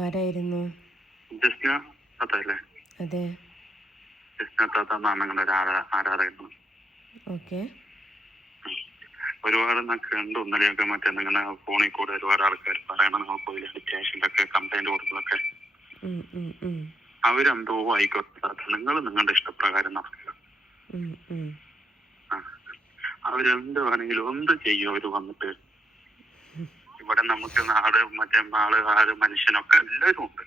ആരായിരുന്നു? ജസ്ന താത്തല്ലേ? അതെ. ജസ്ന താത്ത എന്നാണ് നിങ്ങളുടെ ഒരു ആരാധകൻ. ഓക്കെ. ഒരുപാട് കണ്ടു ഇന്നലെയൊക്കെ മറ്റേ നിങ്ങളുടെ ഫോണിൽ കൂടെ ഒരുപാട് ആൾക്കാർ പറയണം നിങ്ങൾ പോയില്ല സ്റ്റേഷനിലൊക്കെ കംപ്ലൈന്റ് കൊടുക്കുന്നതൊക്കെ. അവരെന്തോ ആയിക്കോട്ടെ, നിങ്ങൾ നിങ്ങളുടെ ഇഷ്ടപ്രകാരം നടക്കുക. അവരെന്ത് വേണമെങ്കിലും എന്ത് ചെയ്യും. അവര് വന്നിട്ട് ഇവിടെ നമുക്ക് ആള് മനുഷ്യനൊക്കെ എല്ലാവരും ഉണ്ട്.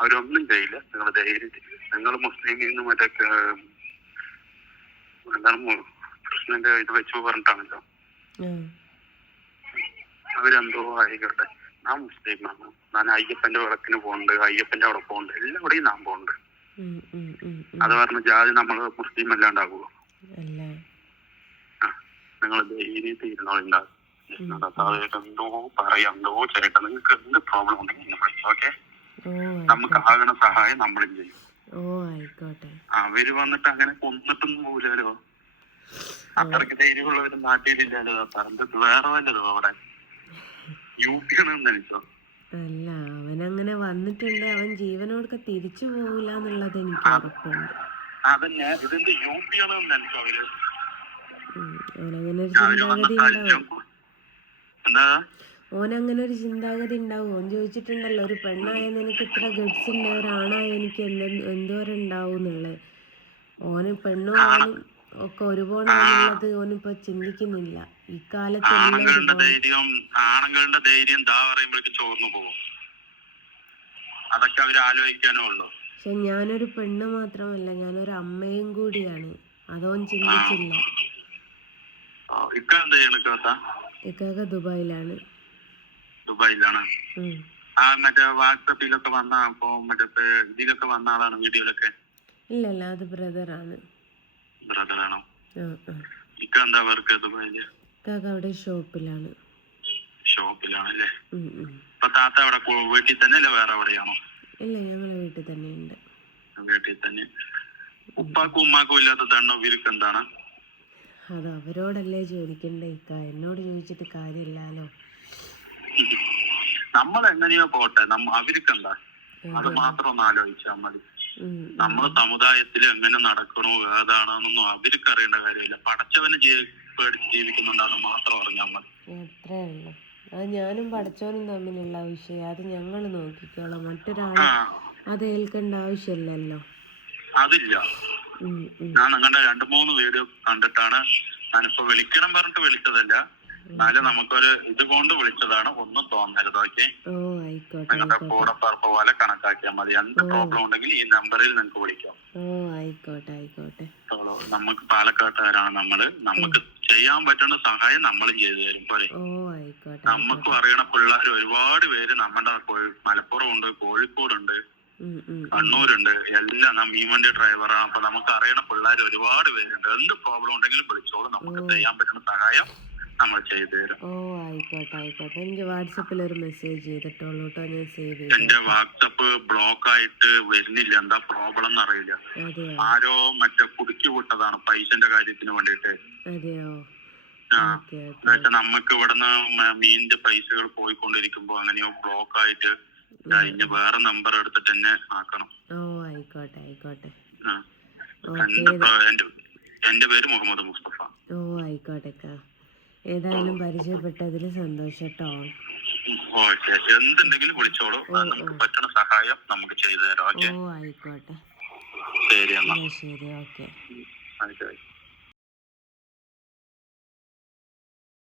അവരൊന്നും ചെയ്യില്ല. നിങ്ങൾ ധൈര്യത്തിൽ നിങ്ങൾ മുസ്ലിമിൽ നിന്ന് മറ്റേ എന്താണ് കൃഷ്ണന്റെ ഇത് വെച്ച് പറഞ്ഞിട്ടാണല്ലോ. അവരെന്തോ ആയിക്കോട്ടെ, ഞാൻ മുസ്ലിമാണ്, ഞാൻ അയ്യപ്പന്റെ വിളക്കിന് പോകുന്നുണ്ട്, അയ്യപ്പന്റെ അവിടെ പോകുന്നുണ്ട്, എല്ലാവിടെയും ഞാൻ പോകുന്നുണ്ട്. അത് പറഞ്ഞ ജാതി നമ്മള് മുസ്ലിം അല്ലാണ്ടാകുമോ? നിങ്ങൾ ധൈര്യത്തിൽ ഇരുന്നോളുണ്ടാകും. എന്തോ പറയാം, എന്തോ ചേട്ടാ, നിങ്ങൾക്ക് എന്ത് പ്രോബ്ലം ഉണ്ടെങ്കിൽ ഓക്കെ, നമുക്ക് ആകണ സഹായം നമ്മളും ചെയ്യും. അവര് വന്നിട്ട് അങ്ങനെ കൊന്നിട്ടൊന്നും പോലോ. അത്രയ്ക്ക് ധൈര്യമുള്ളവര് നാട്ടിലില്ലല്ലോ. പറഞ്ഞത് വേറെ വല്ലതോ അവിടെ UP ആണെന്ന് എനിക്കോ. അല്ല, അവനങ്ങനെ വന്നിട്ടുണ്ട്. അവൻ ജീവനോടൊക്കെ തിരിച്ചു പോകില്ല എന്നുള്ളത് എനിക്ക് ഉറപ്പുണ്ട്. അതന്നെ, ഇതിന്റെ UP ആണെന്ന് എനിക്കോ. അവര് ഓനങ്ങനെ ഒരു ചിന്താഗതി ഉണ്ടാവും. ഓനങ്ങനെ ഒരു ചിന്താഗതി ഉണ്ടാവും. ഓൻ ചോദിച്ചിട്ടുണ്ടല്ലോ, ഒരു പെണ്ണായ നിനക്ക് ഇത്ര ഗഡ്സ് ഉണ്ട്, ഒരാണായ എനിക്ക് എന്തോരം ഉണ്ടാവും എന്നുള്ളത്. ഓന് പെണ്ണും ആണും ഒക്കെ ഒരുപോലെയാണുള്ളത് ഓനിപ്പോ ചിന്തിക്കുന്നില്ല. ഇക്കാലത്ത് ആണുങ്ങളുടെ ധൈര്യം എന്താ പറയുമ്പോഴേക്ക് ചോർന്നു പോകും. അതൊക്കെ അവര് ആലോചിക്കാനേ ഉള്ളൂ. പക്ഷെ ഞാനൊരു പെണ്ണ് മാത്രമല്ല, ഞാനൊരു അമ്മയും കൂടിയാണ്. അതോൻ ചിന്തിച്ചില്ല. ഇക്കാക്ക ദുബായിലാണ്. മറ്റേ വാട്സാപ്പിലൊക്കെ വന്ന മറ്റേ ഇതിലൊക്കെ വന്ന ആളാണ്, വീഡിയോയിലൊക്കെ? ഇല്ലല്ല, അത് ബ്രദറാണ്. ബ്രദറാണോ? ഇക്ക എന്താ വർക്ക് ദുബായില്? ഇക്കാക്ക അവിടെ ഷോപ്പിലാണ്. ഷോപ്പിലാണല്ലേ? ഇപ്പൊ താത്ത അവിടെ വീട്ടിൽ തന്നെ അല്ലേ, വേറെ എവിടെയാണോ? ഇല്ല, ഞങ്ങളെ വീട്ടിൽ തന്നെ ഉണ്ട്. വീട്ടിൽ തന്നെ. ഉപ്പാക്കും ഉമ്മാക്കും ഇല്ലാത്ത ദണ്ണോ ഇവർക്ക് എന്താണ്? അത് അവരോടല്ലേ ചോദിക്കണ്ടേ ഇക്ക, എന്നോട് ചോദിച്ചിട്ട് കാര്യമില്ലല്ലോ. നമ്മൾ എങ്ങനെയോ പോട്ടെ, അവർക്ക് എന്താ, അത് മാത്രം ഒന്ന് ആലോചിച്ചാൽ മതി. നമ്മുടെ സമുദായത്തിൽ എങ്ങനെ നടക്കണോ ഏതാണെന്നൊന്നും അവർക്ക് അറിയേണ്ട കാര്യമില്ല. പടച്ചവനെ പേടിച്ച് ജീവിക്കുന്നുണ്ടാന്ന് മാത്രം അറിഞ്ഞാൽ മതി. അത്രേ ഉള്ളൂ. അത് ഞാനും പടച്ചവനും തമ്മിലുള്ള വിഷയം. അത് ഞങ്ങൾ നോക്കിക്കോളാം. മറ്റൊരാളെ അത് ഏൽക്കേണ്ട ആവശ്യമില്ലല്ലോ. അതില്ല. ഞാൻ നിങ്ങളുടെ 2-3 വീഡിയോ കണ്ടിട്ടാണ് ഞാനിപ്പോ വിളിക്കണം പറഞ്ഞിട്ട് വിളിച്ചതല്ല. എന്നാലും നമുക്കൊരു ഇത് കൊണ്ട് വിളിച്ചതാണ്. ഒന്നും തോന്നരുത്. ഓക്കെ, നിങ്ങളുടെ കൂടെ പറപ്പ് പോലെ കണക്കാക്കിയാൽ മതി. എന്ത് പ്രോബ്ലം ഉണ്ടെങ്കിൽ ഈ നമ്പറിൽ നിങ്ങൾക്ക് വിളിക്കാം. നമുക്ക് പാലക്കാട്ടുകാരാണ് നമ്മള്. നമുക്ക് ചെയ്യാൻ പറ്റുന്ന സഹായം നമ്മളും ചെയ്തു തരും. പോലെ നമുക്ക് അറിയണ പിള്ളേർ ഒരുപാട് പേര് നമ്മുടെ മലപ്പുറം ഉണ്ട്, കോഴിക്കോടുണ്ട്, കണ്ണൂരുണ്ട്, എല്ലാം. മീൻവണ്ടി ഡ്രൈവറാണ്. അപ്പൊ നമുക്ക് അറിയണ പിള്ളേർ ഒരുപാട് പേരുണ്ട്. എന്ത് പ്രോബ്ലം ഉണ്ടെങ്കിലും വിളിച്ചോളൂ. നമുക്ക് ചെയ്യാൻ പറ്റുന്ന സഹായം നമ്മൾ ചെയ്തു തരും. എനിക്ക് വാട്സാപ്പിൽ ഒരു മെസ്സേജ് ചെയ്തിട്ടുള്ളൂ കേട്ടോ, ഞാൻ സേവ് ചെയ്തു. എന്റെ വാട്സപ്പ് ബ്ലോക്ക് ആയിട്ട് വരുന്നില്ല. എന്താ പ്രോബ്ലം എന്ന് അറിയില്ല. ആരോ മറ്റേ കുടുക്കി വിട്ടതാണ് പൈസന്റെ കാര്യത്തിന് വേണ്ടിട്ട്. നമുക്ക് ഇവിടുന്ന് മീനിന്റെ പൈസകൾ പോയിക്കൊണ്ടിരിക്കുമ്പോ അങ്ങനെയോ ബ്ലോക്ക് ആയിട്ട് ഇനി വേറെ നമ്പർ എടുത്തിട്ട് തന്നെ ആക്കണം. എന്റെ പേര് മുഹമ്മദ് മുസ്തഫ. ആയിക്കോട്ടെ. ഏതായാലും പരിചയപ്പെട്ടതിൽ സന്തോഷം കേട്ടോ. എന്തുണ്ടെങ്കിലും വിളിച്ചോളൂ. നമുക്ക് പറ്റുന്ന സഹായം നമുക്ക് ചെയ്തു തരാം. ആയിക്കോട്ടെ. ശരി എന്നാ. ശരി, ഓക്കെ.